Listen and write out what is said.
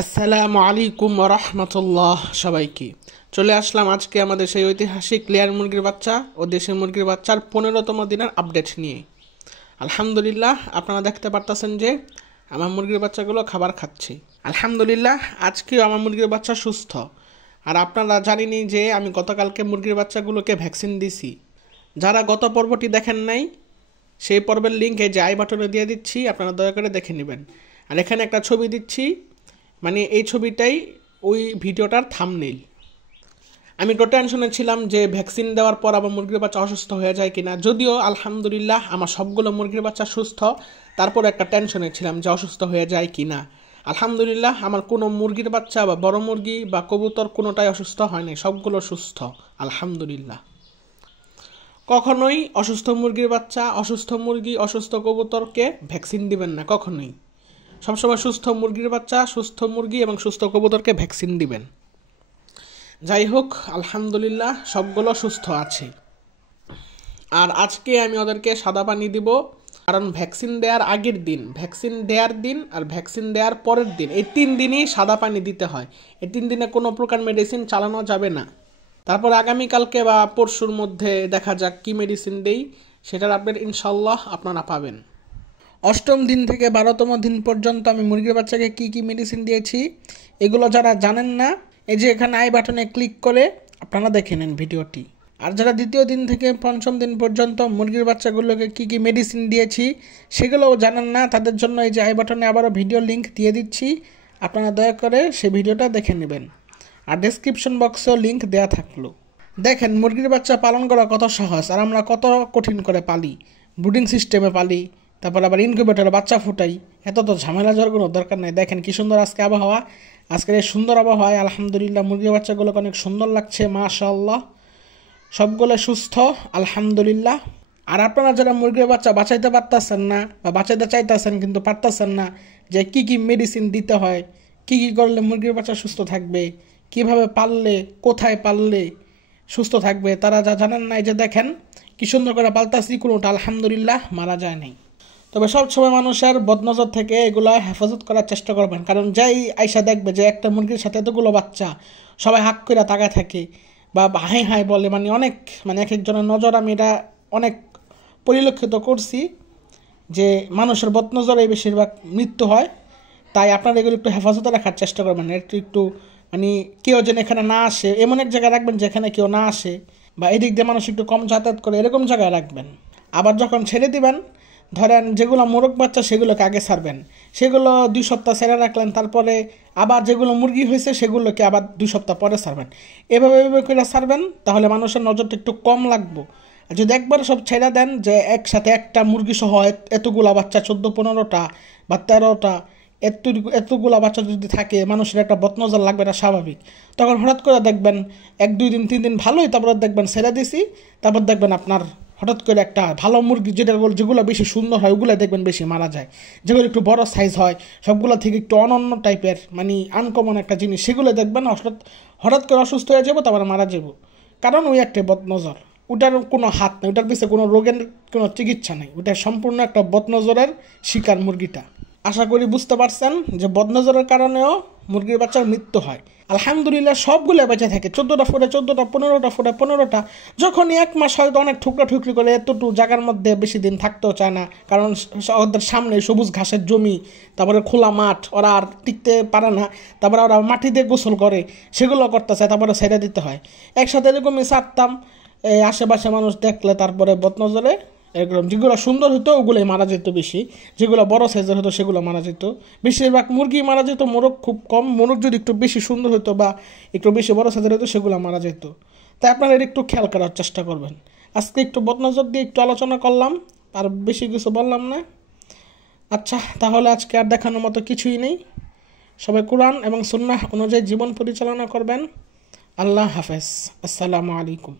আসসালামু আলাইকুম ওয়া রাহমাতুল্লাহ। সবাইকে চলে আসলাম আজকে আমাদের সেই ঐতিহাসিক লেয়ার মুরগির বাচ্চা ও দেশি মুরগির বাচ্চার 15তম দিনের আপডেট নিয়ে। আলহামদুলিল্লাহ, আপনারা দেখতে পারতেছেন যে আমার মুরগির বাচ্চাগুলো খাবার খাচ্ছে। আলহামদুলিল্লাহ, আজকেও আমার মুরগির বাচ্চা সুস্থ। আর আপনারা জানেনই যে আমি গতকালকে মুরগির বাচ্চাগুলোকে ভ্যাকসিন দিছি। যারা গত পর্বটি দেখেন নাই, সেই পর্বের লিঙ্ক এই যে আই বাটনে দিয়ে দিচ্ছি, আপনারা দয়া করে দেখে নেবেন। আর এখানে একটা ছবি দিচ্ছি, মানে এই ছবিটাই ওই ভিডিওটার থাম্বনেইল। আমি একটু টেনশনে ছিলাম যে ভ্যাকসিন দেওয়ার পর আমার মুরগির বাচ্চা অসুস্থ হয়ে যায় কিনা। যদিও আলহামদুলিল্লাহ আমার সবগুলো মুরগির বাচ্চা সুস্থ, তারপর একটা টেনশনে ছিলাম যে অসুস্থ হয়ে যায় কিনা। আলহামদুলিল্লাহ আমার কোনো মুরগির বাচ্চা বা বড় মুরগি বা কবুতর কোনোটাই অসুস্থ হয়নি, সবগুলো সুস্থ আলহামদুলিল্লাহ। কখনোই অসুস্থ মুরগির বাচ্চা, অসুস্থ মুরগি, অসুস্থ কবুতরকে ভ্যাকসিন দিবেন না, কখনোই। সবসময় সুস্থ মুরগির বাচ্চা, সুস্থ মুরগি এবং সুস্থ কবুতরকে ভ্যাকসিন দিবেন। যাই হোক, আলহামদুলিল্লাহ সবগুলো সুস্থ আছে। আর আজকে আমি ওদেরকে সাদা পানি দিব, কারণ ভ্যাকসিন দেওয়ার আগের দিন, ভ্যাকসিন দেওয়ার দিন আর ভ্যাকসিন দেওয়ার পরের দিন, এই 3 দিনই সাদা পানি দিতে হয়। এই 3 দিনে কোনো প্রকার মেডিসিন চালানো যাবে না। তারপর আগামীকালকে বা পরশুর মধ্যে দেখা যাক কি মেডিসিন দেই, সেটার আপডেট ইনশাল্লাহ আপনারা পাবেন। 8ম দিন থেকে 12তম দিন পর্যন্ত আমি মুরগির বাচ্চাকে কি কি মেডিসিন দিয়েছি, এগুলো যারা জানেন না, এই যে এখানে আই বাটনে ক্লিক করে আপনারা দেখে নেন ভিডিওটি। আর যারা 2য় দিন থেকে 5ম দিন পর্যন্ত মুরগির বাচ্চাগুলোকে কি কি মেডিসিন দিয়েছি সেগুলোও জানেন না, তাদের জন্য এই যে আই বাটনে আবারও ভিডিও লিঙ্ক দিয়ে দিচ্ছি, আপনারা দয়া করে সেই ভিডিওটা দেখে নেবেন। আর ডেসক্রিপশন বক্সেও লিঙ্ক দেওয়া থাকলো। দেখেন মুরগির বাচ্চা পালন করা কত সহজ, আর আমরা কত কঠিন করে পালি। ব্রুডিং সিস্টেমে পালি, তারপর আবার ইনকিউবেটরে বাচ্চা ফুটাই। এত তো ঝামেলা যাওয়ার কোনো দরকার নেই। দেখেন কি সুন্দর আজকে আবহাওয়া। আজকের এই সুন্দর আবহাওয়ায় আলহামদুলিল্লাহ মুরগির বাচ্চাগুলোকে অনেক সুন্দর লাগছে, মাশাআল্লাহ। সবগুলো সুস্থ আলহামদুলিল্লাহ। আর আপনারা যারা মুরগির বাচ্চা বাঁচাইতে পারতেছেন না বা বাঁচাইতে চাইতেছেন কিন্তু পারতেছেন না, যে কি কি মেডিসিন দিতে হয়, কি কি করলে মুরগির বাচ্চা সুস্থ থাকবে, কিভাবে পাললে, কোথায় পাললে সুস্থ থাকবে, তারা যা জানেন না, এই যে দেখেন কি সুন্দর করে পালতাছি, কোনোটা আলহামদুলিল্লাহ মারা যায় নাই। তবে সবসময় মানুষের বদনজর থেকে এগুলো হেফাজত করার চেষ্টা করবেন, কারণ যাই আইসা দেখবে যে একটা মুরগির সাথে এতগুলো বাচ্চা, সবাই হাক করে তাকায় থাকে বা হাই হাই বলে, মানে এক একজনের নজর আমি এটা অনেক পরিলক্ষিত করছি যে মানুষের বদনজরে বেশিরভাগ মৃত্যু হয়। তাই আপনারা এগুলো একটু হেফাজতে রাখার চেষ্টা করবেন, একটু মানে কেউ যেন এখানে না আসে, এমন এক জায়গায় রাখবেন যেখানে কেউ না আসে, বা এদিক দিয়ে মানুষ একটু কম যাতায়াত করে, এরকম জায়গায় রাখবেন। আবার যখন ছেড়ে দিবেন, ধরেন যেগুলো মোরগ বাচ্চা সেগুলোকে আগে ছাড়বেন, সেগুলো 2 সপ্তাহ ছেড়ে রাখলেন, তারপরে আবার যেগুলো মুরগি হয়েছে সেগুলোকে আবার 2 সপ্তাহ পরে ছাড়বেন। এভাবে করে ছাড়বেন, তাহলে মানুষের নজরটা একটু কম লাগবে। আর যদি একবার সব ছেড়ে দেন যে একসাথে একটা মুরগি সহ এতগুলা বাচ্চা, 14-15টা বা 13টা, এতগুলা বাচ্চা যদি থাকে, মানুষের একটা বদনজর লাগবে, এটা স্বাভাবিক। তখন হঠাৎ করে দেখবেন 1-2 দিন 3 দিন ভালোই, তারপর দেখবেন ছেড়ে দিছি, তারপর দেখবেন আপনার হঠাৎ করে একটা ভালো মুরগি যেগুলো বেশি সুন্দর হয় ওগুলো দেখবেন বেশি মারা যায়। যেগুলো একটু বড় সাইজ হয়, সবগুলো থেকে একটু অনন্য টাইপের, মানে আনকমন একটা জিনিস, সেগুলো দেখবেন হঠাৎ করে অসুস্থ হয়ে যাবো, তারপরে মারা যাবো। কারণ ওই একটা বদনজর, ওটার কোনো হাত নেই, ওটার পিছনে কোনো রোগের কোনো চিকিৎসা নেই, ওটা সম্পূর্ণ একটা বদনজরের শিকার মুরগিটা। আশা করি বুঝতে পারছেন যে বদনজরের কারণেও মুরগির বাচ্চার মৃত্যু হয়। আলহামদুলিল্লাহ সবগুলো বেঁচে থাকে, 14টা ফুটে 14টা, 15টা ফুটে 15টা। যখনই 1 মাস হয়তো অনেক ঠুকরি করে এতটুকু জায়গার মধ্যে বেশি দিন থাকতেও চায় না, কারণ ওদের সামনে সবুজ ঘাসের জমি, তারপরে খোলা মাঠ, ওরা আর টিকতে পারে না, তারপরে ওরা মাটি দিয়ে গোসল করে, সেগুলো করতে চায়, তারপরে ছেড়ে দিতে হয়। একসাথে এরকমই ছাড়তাম, এই আশেপাশে মানুষ দেখলে তারপরে বদনজরে এরকম যেগুলো সুন্দর হতো ওগুলোই মারা যেত বেশি, যেগুলো বড় সাইজের হতো সেগুলো মারা যেত। বেশিরভাগ মুরগি মারা যেত, মোরগ খুব কম। মোরগ যদি একটু বেশি সুন্দর হতো বা একটু বেশি বড় সাইজের হতো সেগুলো মারা যেত। তাই আপনারা এর একটু খেয়াল করার চেষ্টা করবেন। আজকে একটু বদনজর দিয়ে একটু আলোচনা করলাম, আর বেশি কিছু বললাম না। আচ্ছা, তাহলে আজকে আর দেখানোর মতো কিছুই নেই। সবাই কোরআন এবং সুন্নাহ অনুযায়ী জীবন পরিচালনা করবেন। আল্লাহ হাফেজ, আসসালামু আলাইকুম।